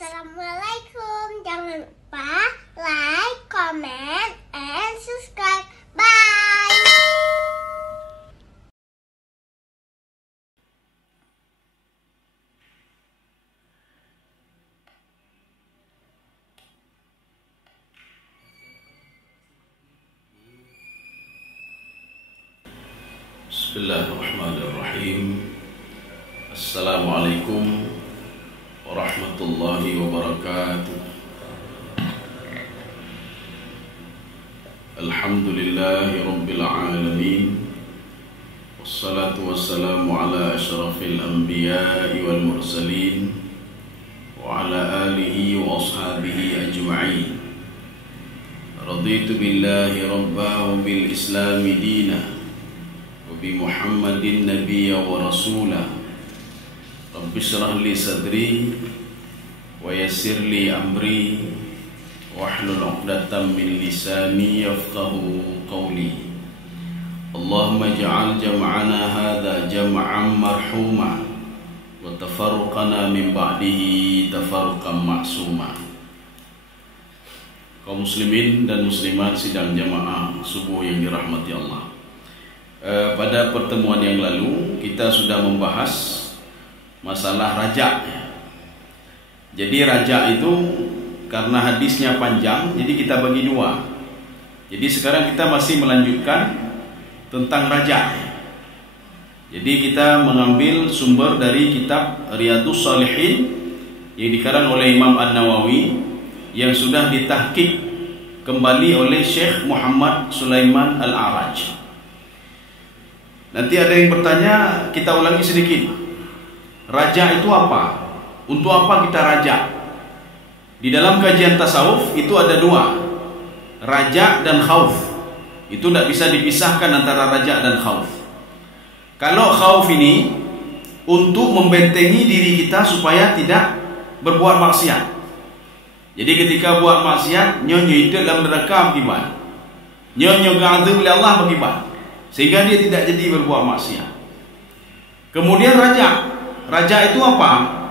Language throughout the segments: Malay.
Assalamualaikum. Jangan lupa like, comment, and subscribe. Bye. Bismillahirrahmanirrahim. Assalamualaikum warahmatullahi wabarakatuh. Alhamdulillahi rabbil alamin. Wassalatu wassalamu ala asyrafil anbiya'i wal mursalin wa ala alihi wa ashabihi ajma'in. Raditu billahi rabba wa bil islami dina bi Muhammadin nabiyya wa rasulah. Rabbi shrah li sadri wa yassir li amri wahlul 'uqdatam min lisani yafqahu qawli. Allahumma ij'al jam'ana hadha jam'an marhuma wa tafarruqana min ba'dihi tafarruqan ma'suma. Kaum muslimin dan muslimat sidang jamaah subuh yang dirahmati Allah. Pada pertemuan yang lalu kita sudah membahas masalah rajak. Jadi rajak itu karena hadisnya panjang, jadi kita bagi dua. Jadi sekarang kita masih melanjutkan tentang rajak. Jadi kita mengambil sumber dari kitab Riyadhus Shalihin yang dikarang oleh Imam An-Nawawi yang sudah ditahqiq kembali oleh Syekh Muhammad Sulaiman Al-A'raj. Nanti ada yang bertanya, kita ulangi sedikit. Raja itu apa? Untuk apa kita raja? Di dalam kajian tasawuf itu ada dua, raja dan khauf. Itu tidak bisa dipisahkan antara raja dan khauf. Kalau khauf ini untuk membentengi diri kita supaya tidak berbuat maksiat. Jadi ketika buat maksiat, nyonya itu dalam neraka bagaimana? Nyonya ga'adhu oleh Allah bagaimana? Sehingga dia tidak jadi berbuat maksiat. Kemudian raja. Raja itu apa?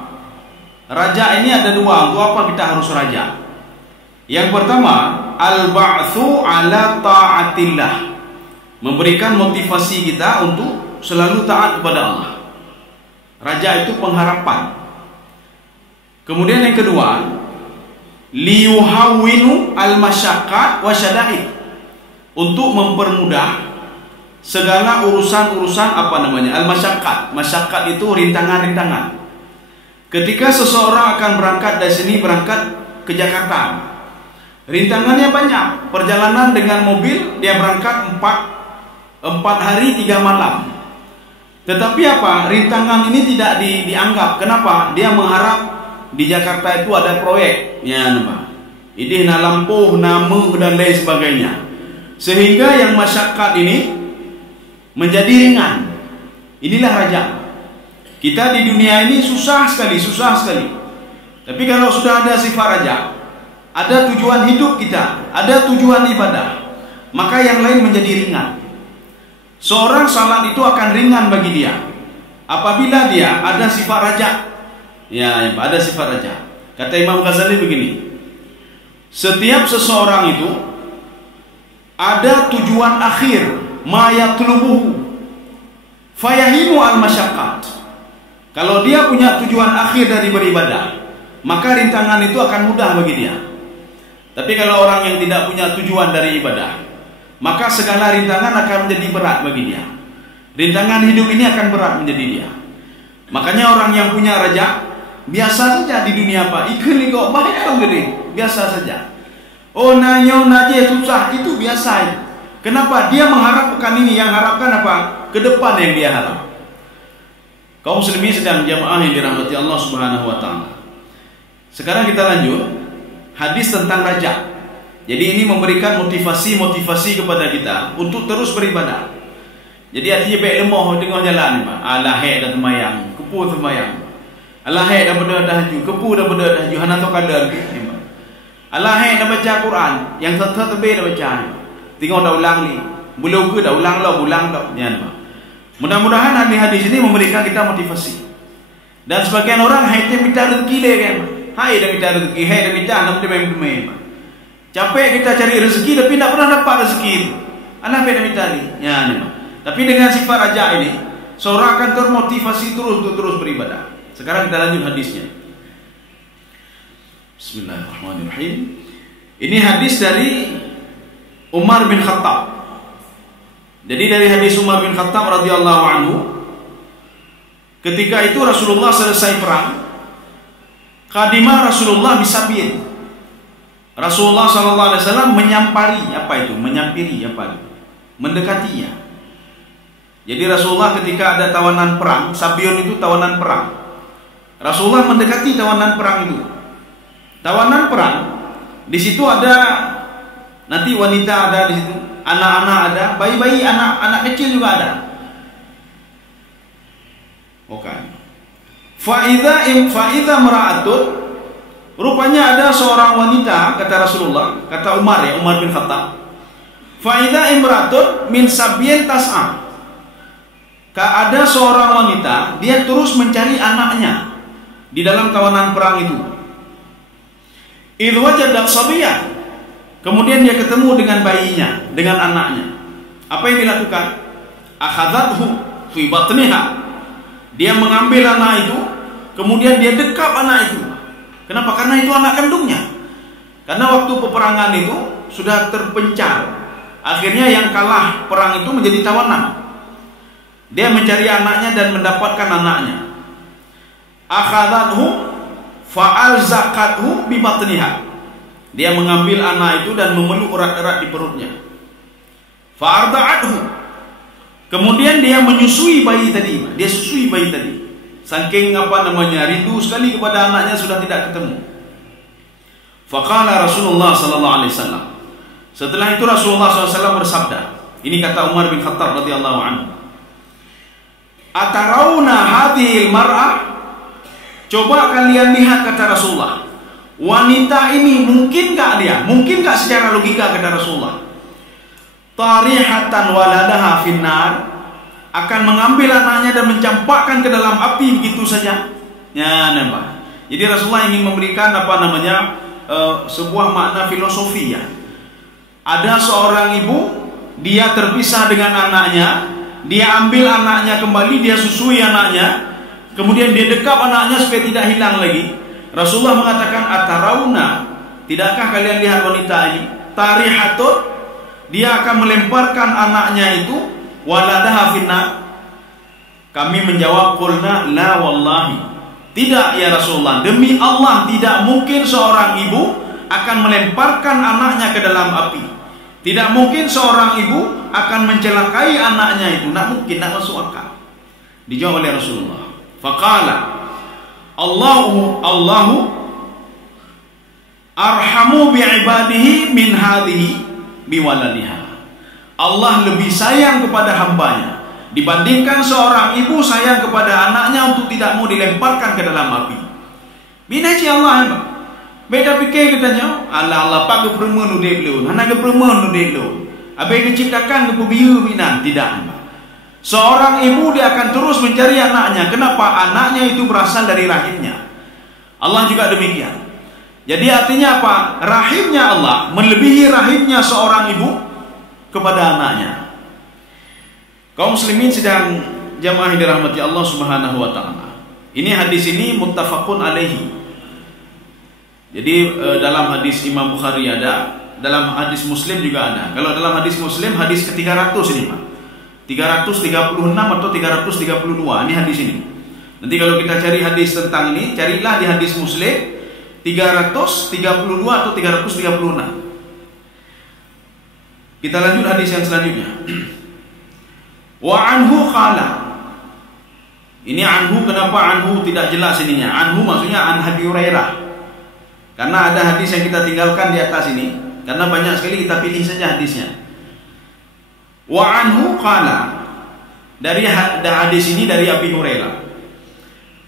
Raja ini ada dua. Untuk apa kita harus raja? Yang pertama, al-ba'thu ala ta'atillah. Memberikan motivasi kita untuk selalu taat kepada Allah. Raja itu pengharapan. Kemudian yang kedua, liyuhawwinu al-masyaqqat wa syada'id. Untuk mempermudah segala urusan-urusan al-masyaqqat. Masyaqqat itu rintangan-rintangan. Ketika seseorang akan berangkat dari sini, berangkat ke Jakarta, rintangannya banyak. Perjalanan dengan mobil, dia berangkat 4 hari 3 malam. Tetapi apa? Rintangan ini tidak dianggap. Kenapa? Dia mengharap di Jakarta itu ada proyek. Ya, nampak. Idih na lampuh, nama dan lain sebagainya. Sehingga yang masyaqqat ini menjadi ringan. Inilah raja. Kita di dunia ini susah sekali. Tapi kalau sudah ada sifat raja, ada tujuan hidup kita, ada tujuan ibadah, maka yang lain menjadi ringan. Seorang salat itu akan ringan bagi dia apabila dia ada sifat raja. Ya, ada sifat raja. Kata Imam Ghazali begini, setiap seseorang itu ada tujuan akhir, ma yatlubuhu fayahimu al-masyaqqat. Kalau dia punya tujuan akhir dari beribadah, maka rintangan itu akan mudah bagi dia. Tapi kalau orang yang tidak punya tujuan dari ibadah, maka segala rintangan akan menjadi berat bagi dia. Rintangan hidup ini akan berat menjadi dia. Makanya orang yang punya raja biasa saja di dunia, Pak. Ikan ligok baik atau gede, biasa saja. Oh, nanya susah, itu biasa. Kenapa? Dia mengharap pekan ini, yang harapkan apa? Ke depan yang dia harap. Kaum muslimin sedang jamaah yang dirahmati Allah Subhanahu wa taala. Sekarang kita lanjut hadis tentang raja. Jadi ini memberikan motivasi kepada kita untuk terus beribadah. Jadi artinya baik lemah tengah jalan ni, Pak. Alahek dah semayang, kepu semayang. Alahek dah berdoa tahajud, kepu dah berdoa tahajud, hana tu kadar. Alahek dah baca Quran, yang tertebe dah baca. Tengok dah ulang ni. Belum ke dah ulang dah. Mudah-mudahan hadis ini memberikan kita motivasi. Dan sebagian orang hati minta rezeki kan. Hai dah minta rezeki, hai dah minta nak demam. Capek kita cari rezeki tapi tidak pernah dapat rezeki itu. Anak dah minta ni. Ya, memang. Tapi dengan sifat raja ini, seorang akan termotivasi terus untuk terus beribadah. Sekarang kita lanjut hadisnya. Bismillahirrahmanirrahim. Ini hadis dari Umar bin Khattab. Jadi dari hadis Umar bin Khattab radhiyallahu anhu, ketika itu Rasulullah selesai perang, qadima Rasulullah bisabiyin. Rasulullah sallallahu alaihi wasallam menyampiri mendekatinya. Jadi Rasulullah ketika ada tawanan perang, sabiun itu tawanan perang. Rasulullah mendekati tawanan perang itu. Tawanan perang, di situ ada nanti wanita ada di situ, anak-anak ada, bayi-bayi, anak kecil juga ada. Oke. Fa'idha mera'atun, rupanya ada seorang wanita, kata Rasulullah, kata Umar bin Khattab. Fa'idha imratun min sabiyin tas'a. Ada seorang wanita, dia terus mencari anaknya di dalam tawanan perang itu. Idh wajadat sabiyan. Kemudian dia ketemu dengan bayinya, dengan anaknya. Apa yang dilakukan? Akhadhathu fi batniha. Dia mengambil anak itu, kemudian dia dekap anak itu. Kenapa? Karena itu anak kandungnya. Karena waktu peperangan itu sudah terpencar. Akhirnya yang kalah perang itu menjadi tawanan. Dia mencari anaknya dan mendapatkan anaknya. Akhadhathu fa'alzaqathu bi batniha. Dia mengambil anak itu dan memeluk erat-erat di perutnya. Fa'arda'athu. Kemudian dia menyusui bayi tadi. Dia susui bayi tadi. Saking rindu sekali kepada anaknya sudah tidak ketemu. Faqala Rasulullah sallallahu alaihi wasallam. Setelah itu Rasulullah SAW bersabda. Ini kata Umar bin Khattab radhiyallahu anhu. Atarawna hadhil mar'ah. Coba kalian lihat, kata Rasulullah, wanita ini mungkinkah dia? Mungkinkah secara logika, kata Rasulullah, tarihatan waladaha finnar, akan mengambil anaknya dan mencampakkan ke dalam api begitu saja? Ya, nampak. Jadi Rasulullah ingin memberikan sebuah makna filosofi ya. Ada seorang ibu, dia terpisah dengan anaknya, dia ambil anaknya kembali, dia susui anaknya, kemudian dia dekap anaknya supaya tidak hilang lagi. Rasulullah mengatakan, atarauna, tidakkah kalian lihat wanita ini? Tarihatun, dia akan melemparkan anaknya itu, waladaha finna. Kami menjawab, qulna la wallahi. Tidak ya Rasulullah, demi Allah tidak mungkin seorang ibu akan melemparkan anaknya ke dalam api. Tidak mungkin seorang ibu akan mencelakai anaknya itu. Tidak mungkin, tidak masuk akal. Dijawab oleh Rasulullah. Faqala Allahu arhamu bi'ibadihi min hadhihi biwaladiha. Allah lebih sayang kepada hambanya dibandingkan seorang ibu sayang kepada anaknya untuk tidak mau dilemparkan ke dalam api. Bina si Allah emang. Beda fikir katanya, Allah pak ke perempuan udah belum, anak ke perempuan udah belum. Abai diciptakan ke biu bina, tidak. Seorang ibu dia akan terus mencari anaknya. Kenapa? Anaknya itu berasal dari rahimnya. Allah juga demikian. Jadi artinya apa? Rahimnya Allah melebihi rahimnya seorang ibu kepada anaknya. Kaum muslimin sedang jamaah yang dirahmati Allah Subhanahu wa taala. Ini hadis ini muttafaqun alaihi. Jadi dalam hadis Imam Bukhari ada, dalam hadis Muslim juga ada. Kalau dalam hadis Muslim hadis ke-300 ini Pak. 336 atau 332 ini hadis ini. Nanti kalau kita cari hadis tentang ini, carilah di hadis Muslim 332 atau 336. Kita lanjut hadis yang selanjutnya. Wa anhu qala. Ini anhu, kenapa anhu tidak jelas ininya? Anhu maksudnya an Abi Hurairah. Karena ada hadis yang kita tinggalkan di atas ini, karena banyak sekali kita pilih saja hadisnya. Wa anhu qala, dari hadis ini dari Abi Hurairah.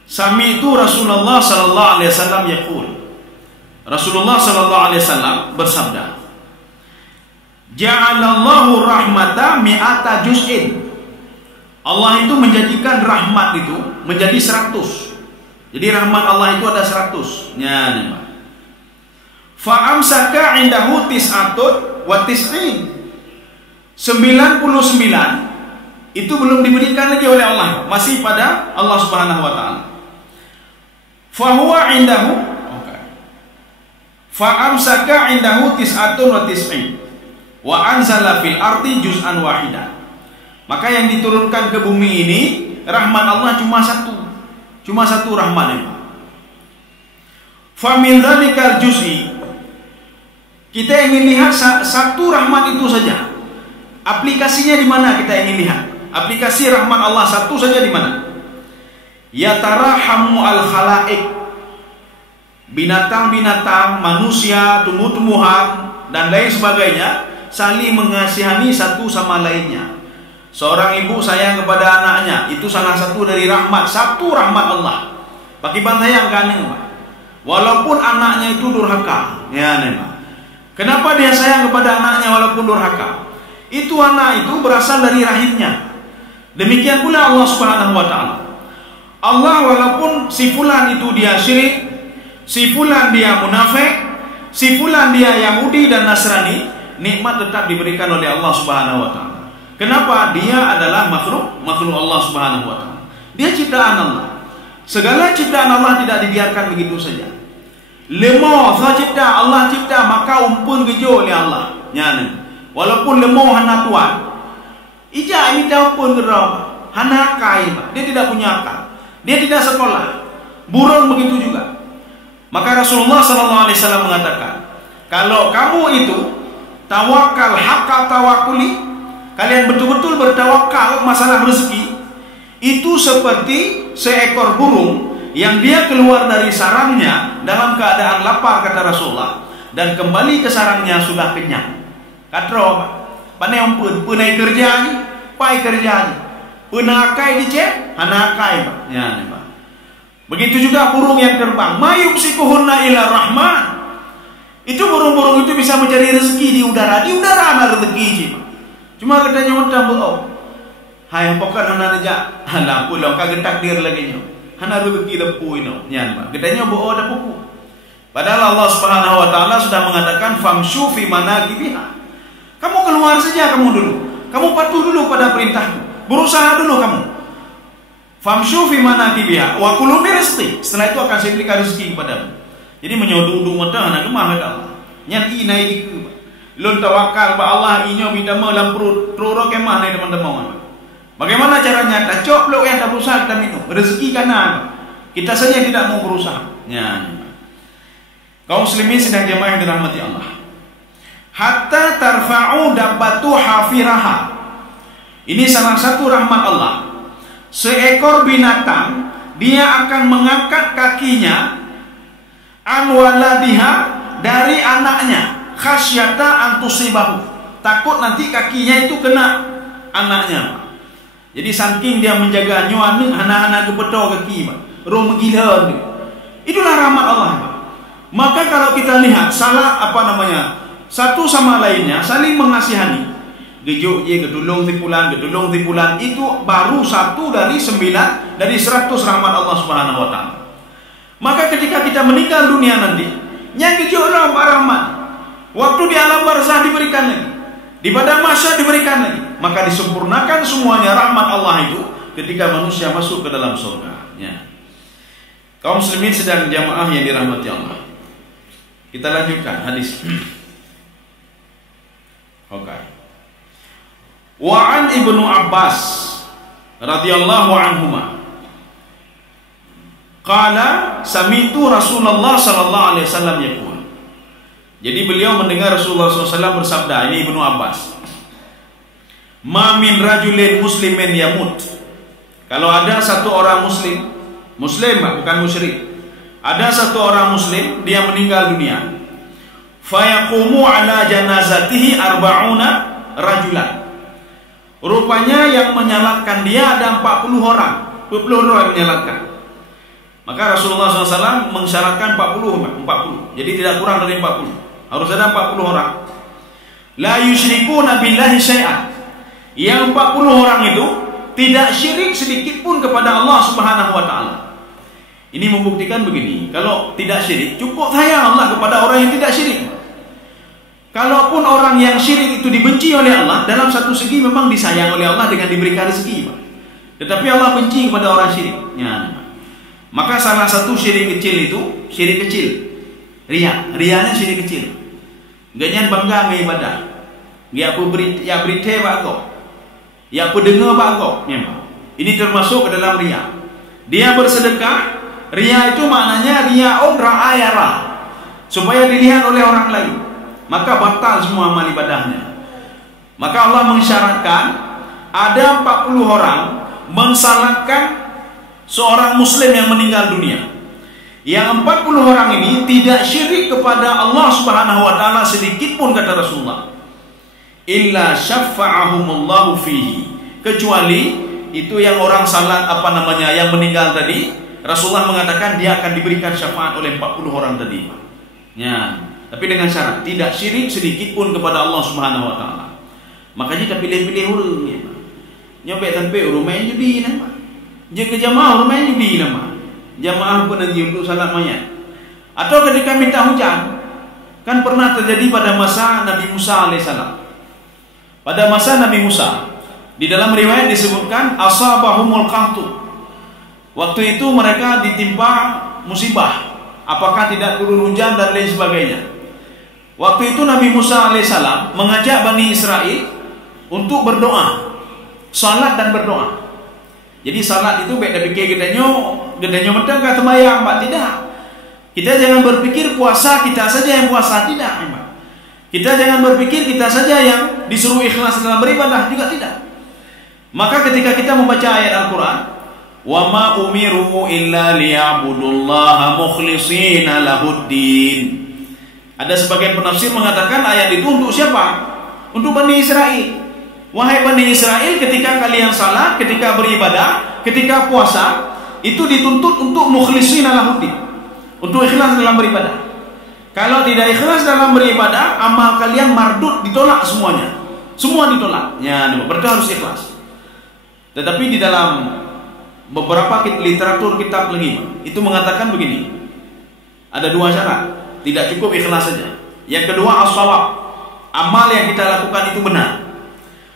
Sami'tu Rasulullah sallallahu alaihi wasallam yaqul. Rasulullah sallallahu alaihi wasallam bersabda, Ja'alallahu rahmata mi'ata juz'in. Allah itu menjadikan rahmat itu menjadi 100. Jadi rahmat Allah itu ada 100. Ya, nih Pak. Fa amsaka indahu tis'atun wa tis'in. 99 itu belum diberikan lagi oleh Allah, masih pada Allah Subhanahu wa taala. Fa huwa indahu, fa amsaka indahu tis'atun wa tis'in wa anzala fil ardi juz'an wahidan. Maka yang diturunkan ke bumi ini rahmat Allah cuma satu. Cuma satu rahmatnya. Fa min dzalikal juz'i, kita ingin lihat satu rahmat itu saja. Aplikasinya di mana kita ingin lihat? Aplikasi rahmat Allah satu saja di mana? Yatarahamu al-khalaiq. Binatang-binatang, manusia, tumbuh-tumbuhan dan lain sebagainya saling mengasihani satu sama lainnya. Seorang ibu sayang kepada anaknya, itu salah satu dari rahmat, satu rahmat Allah. Bagi sayang kan, Pak. Walaupun anaknya itu durhaka, ya nih Pak. Kenapa dia sayang kepada anaknya walaupun durhaka? Itu anak itu berasal dari rahimnya. Demikian pula Allah Subhanahu wa taala. Allah walaupun si fulan itu dia syirik, si fulan dia munafik, si fulan dia Yahudi dan Nasrani, nikmat tetap diberikan oleh Allah Subhanahu wa taala. Kenapa? Dia adalah makhluk Allah Subhanahu wa taala. Dia ciptaan Allah. Segala ciptaan Allah tidak dibiarkan begitu saja. Lemah cipta Allah cipta, maka umpun gejo oleh Allah. Nyane. Walaupun lemah hana tuan, ija ini dah umpun gerau. Hana kai, dia tidak punya akal. Dia tidak sekolah. Burung begitu juga. Maka Rasulullah SAW mengatakan, kalau kamu itu tawakal haqqa tawakuli, kalian betul-betul bertawakal masalah rezeki, itu seperti seekor burung yang dia keluar dari sarangnya dalam keadaan lapar, kata Rasulullah, dan kembali ke sarangnya sudah kenyang. Katro, panai umpun, punai kerjanya, pai kerjanya, punakai dicek, hanakai, Pak. Ya, nih, Pak. Begitu juga burung yang terbang, mayumsikuhunna ila rahman. Itu burung-burung itu bisa mencari rezeki di udara ada rezeki, Pak. Cuma katanya mentang bohong. Hai pokan hana aja. Halah pulau kagak takdir lagi nyo. Hana rezeki lepu ino. Nyan Pak. Katanya bohong ada buku. Padahal Allah Subhanahu wa taala sudah mengatakan famshu fi manakibiha. Kamu keluar saja kamu dulu. Kamu patuh dulu pada perintahku. Berusaha dulu kamu. Famshu fi manakibiha wa kulu min rizqi. Setelah itu akan saya berikan rezeki kepadamu. Jadi menyodu-udu mata hana gemah kata Allah. Nyan inai diku. Lun tawakal ba Allah inyo minta malam perut roro kemah nai teman-teman. Bagaimana caranya? Tacok lo yang tak berusaha kita minum. Rezeki kanan. Kita saja yang tidak mau berusaha. Ya. Kaum muslimin sedang jemaah yang dirahmati Allah. Hatta tarfa'u dabbatu hafiraha. Ini salah satu rahmat Allah. Seekor binatang dia akan mengangkat kakinya an waladiha dari anaknya. Khasyata antusibahu, takut nanti kakinya itu kena anaknya. Jadi saking dia menjaga nyuan anak-anak kebetul kaki, Pak. Roh menggila. Itulah rahmat Allah, Pak. Maka kalau kita lihat satu sama lainnya saling mengasihani. Gejuk je gedulung tipulan itu baru satu dari 9 dari 100 rahmat Allah Subhanahu wa taala. Maka ketika kita meninggal dunia nanti, yang gejuk rahmat. Waktu di alam barzah diberikan lagi, di padang mahsyar diberikan lagi, maka disempurnakan semuanya rahmat Allah itu ketika manusia masuk ke dalam surga. Ya. Kaum muslimin sedang jamaah yang dirahmati Allah. Kita lanjutkan hadis. Oke. Wa an Ibnu Abbas radhiyallahu anhuma qala sami'tu Rasulullah sallallahu alaihi wasallam yaqul. Jadi beliau mendengar Rasulullah SAW bersabda, ini Ibnu Abbas. Ma min rajulin muslimin yamut. Kalau ada satu orang muslim bukan musyrik. Ada satu orang muslim, dia meninggal dunia. Fayaqumu ala janazatihi arba'una rajulan. Rupanya yang menyalatkan dia ada 40 orang. 40 orang yang menyalatkan. Maka Rasulullah SAW mensyaratkan 40. Jadi tidak kurang dari 40. Harus ada 40 orang. La yusyrikuna billahi syai'an. Yang 40 orang itu tidak syirik sedikit pun kepada Allah Subhanahu wa taala. Ini membuktikan begini, kalau tidak syirik, cukup sayang Allah kepada orang yang tidak syirik. Kalaupun orang yang syirik itu dibenci oleh Allah, dalam satu segi memang disayang oleh Allah dengan diberikan rezeki, Pak. Tetapi Allah benci kepada orang syirik. Ya. Maka salah satu syirik kecil itu, syirik kecil, ria. Rianya syirik kecil. Ganyan bangga dengan ibadah. Ya apa berita bago. Ya apa dengar bago. Ini termasuk ke dalam ria. Dia bersedekah. Ria itu maknanya ria'un ra'ayara, supaya dilihat oleh orang lain. Maka batal semua amal ibadahnya. Maka Allah mensyaratkan ada 40 orang mensalatkan seorang muslim yang meninggal dunia. Yang 40 orang ini tidak syirik kepada Allah Subhanahu wa taala sedikit pun, kata Rasulullah. Illa syafa'ahumullahu fihi. Kecuali itu yang orang salat yang meninggal tadi, Rasulullah mengatakan dia akan diberikan syafaat oleh 40 orang tadi. Ya, tapi dengan syarat tidak syirik sedikit pun kepada Allah Subhanahu wa taala. Makanya kita pilih-pilih orang ni. Nyobek sampai rumah yang judi nama. Je ke jamaah rumah yang judi nama. Jamaah pun nanti untuk salat mayat. Atau ketika minta hujan. Kan pernah terjadi pada masa Nabi Musa alaihissalam. Pada masa Nabi Musa, di dalam riwayat disebutkan asabahumul qahtu. Waktu itu mereka ditimpa musibah, apakah tidak turun hujan dan lain sebagainya. Waktu itu Nabi Musa alaihissalam mengajak Bani Israel untuk berdoa, salat dan berdoa. Jadi salat itu baik dah fikir gedenya mentang kata sembahyang, Pak, tidak. Kita jangan berpikir puasa kita saja yang puasa, tidak, Pak. Kita jangan berpikir kita saja yang disuruh ikhlas dalam beribadah, juga tidak. Maka ketika kita membaca ayat Al-Quran, wa ma umiru illa liya'budullaha mukhlishina lahuddin. Ada sebagian penafsir mengatakan ayat itu untuk siapa? Untuk Bani Israel. Wahai Bani Israel, ketika kalian salat, ketika beribadah, ketika puasa, itu dituntut untuk mukhlishina lahuddin, untuk ikhlas dalam beribadah. Kalau tidak ikhlas dalam beribadah, amal kalian mardud, ditolak semuanya. Semua ditolak. Ya, berarti harus ikhlas. Tetapi di dalam beberapa literatur kitab lagi itu mengatakan begini, ada 2 syarat, tidak cukup ikhlas saja. Yang kedua as-shawab, amal yang kita lakukan itu benar,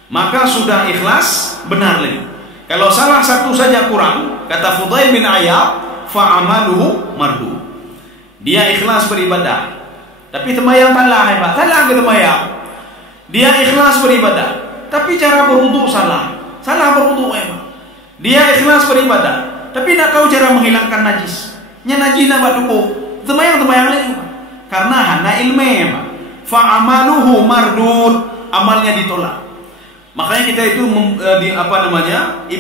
maka sudah ikhlas benar lagi. Kalau salah satu saja kurang, kata Fudail bin Iyad, fa'amaluhu mardu. Dia ikhlas beribadah, tapi sembahyang salah ke sembahyang. Dia ikhlas beribadah, tapi cara berwudu salah berwudu hebat. Dia ikhlas beribadah, tapi nak tahu cara menghilangkan najis. Nya najis nak batuku, sembahyang lagi. Karena hana ilmu, fa'amaluhu mardud, amalnya ditolak. Makanya kita itu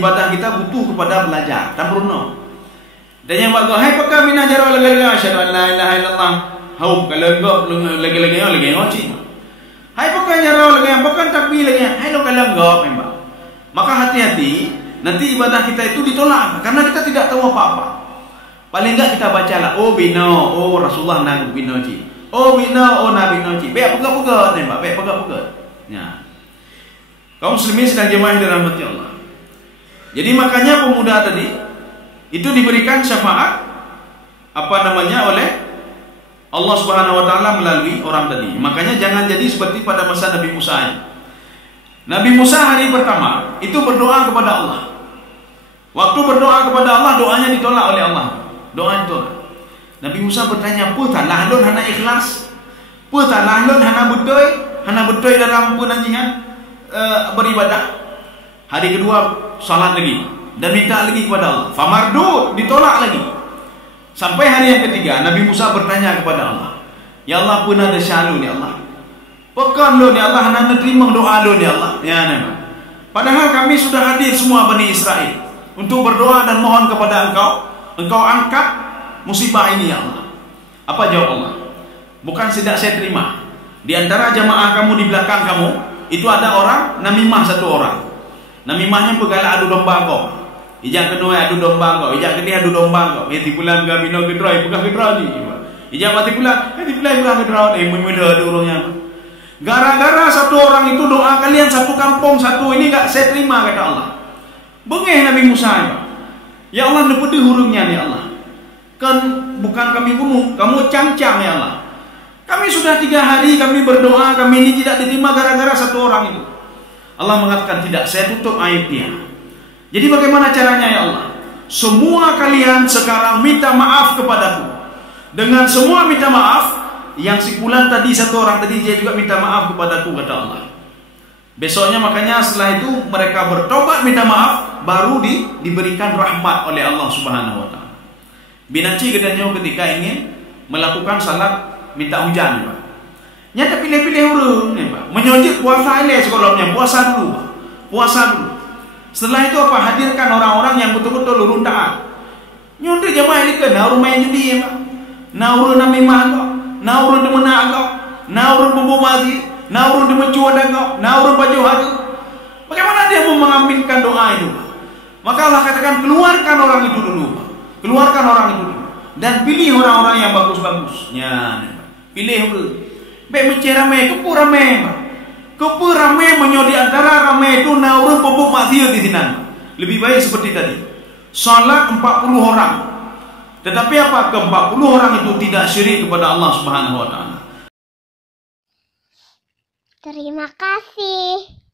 ibadah kita butuh kepada belajar, tampurno. Dan yang bagus, hai pakar mina jaro lega-lega asyhadu an la ilaha illallah. Hau kalau lega-lega ngoci. Hai pakar jaro lega, pakar takbir lega, hai lo kalau memang. Maka hati-hati, nanti ibadah kita itu ditolak karena kita tidak tahu apa-apa. Paling enggak kita bacalah, oh bino, oh Rasulullah nang bino ji. Oh bino, oh Nabi noji. Baik pegak-pegak nembak, baik pegak-pegak. Ya. Kaum muslimin sedang jemaah yang dirahmati Allah. Jadi makanya pemuda tadi itu diberikan syafaat oleh Allah Subhanahu wa taala melalui orang tadi. Makanya jangan jadi seperti pada masa Nabi Musa. Nabi Musa hari pertama itu berdoa kepada Allah. Waktu berdoa kepada Allah, doanya ditolak oleh Allah. Doa ditolak. Nabi Musa bertanya, "Putalah lon hana ikhlas? Putalah lon hana betul dalam penanjian beribadah?" Hari kedua salat lagi dan minta lagi kepada Allah. Famardu, ditolak lagi. Sampai hari yang ketiga, Nabi Musa bertanya kepada Allah, "Ya Allah, pun ada syalu ni Allah. Pekan lo ni Allah, nak terima doa lo ni Allah." Ya Nabi. Padahal kami sudah hadir semua Bani Israel untuk berdoa dan mohon kepada Engkau angkat musibah ini ya Allah. Apa jawab Allah? Bukan tidak saya terima. Di antara jamaah kamu di belakang kamu itu ada orang namimah, satu orang. Namimahnya pegala adu domba kau. Ijak kedua adu domba kau, ijak ketiga adu domba kau. Hati pulang gamino kedroi, pegah kedroi ni. Ijak mati pulang, hati pulang pegah kedroi. Mudah ada orangnya. Gara-gara satu orang itu doa kalian satu kampung satu ini enggak saya terima, kata Allah. Bengeh Nabi Musa. Ya Allah, nepedi hurungnya ni Allah. Kan bukan kami bunuh, kamu cancang ya Allah. Kami sudah 3 hari kami berdoa, kami ini tidak diterima gara-gara 1 orang itu. Allah mengatakan tidak, saya tutup aibnya. Jadi bagaimana caranya ya Allah? Semua kalian sekarang minta maaf kepadaku. Dengan semua minta maaf, yang si fulan tadi 1 orang tadi dia juga minta maaf kepadaku, kata Allah. Besoknya makanya setelah itu mereka bertobat minta maaf, baru diberikan rahmat oleh Allah Subhanahu wa taala. Binanci katanya ketika ingin melakukan salat minta hujan, Pak. Nyata pilih-pilih urung nih, Pak. Menyojit puasa ini sekolahnya, puasa dulu, Pak. Puasa dulu. Setelah itu apa? Hadirkan orang-orang yang betul-betul urun taat. Nyonde jamaah ini ke naurun main judi ya, Pak. Naurun namimah kau, naurun demenak kau, naurun pembomasi, naurun demencuadan kau, naurun baju hadu. Bagaimana dia mau mengaminkan doa itu, Pak? Maka Allah katakan keluarkan orang itu dulu, Pak. Keluarkan orang itu dulu. Dan pilih orang-orang yang bagus-bagus. Ya, pilih dulu. Baik mencari ramai, kepu ramai, Pak. Kepu ramai menyodi antara ramai itu naurun pembuk maksiat di sini. Lebih baik seperti tadi. Salat 40 orang. Tetapi apa? Ke 40 orang itu tidak syirik kepada Allah Subhanahu wa taala. Terima kasih.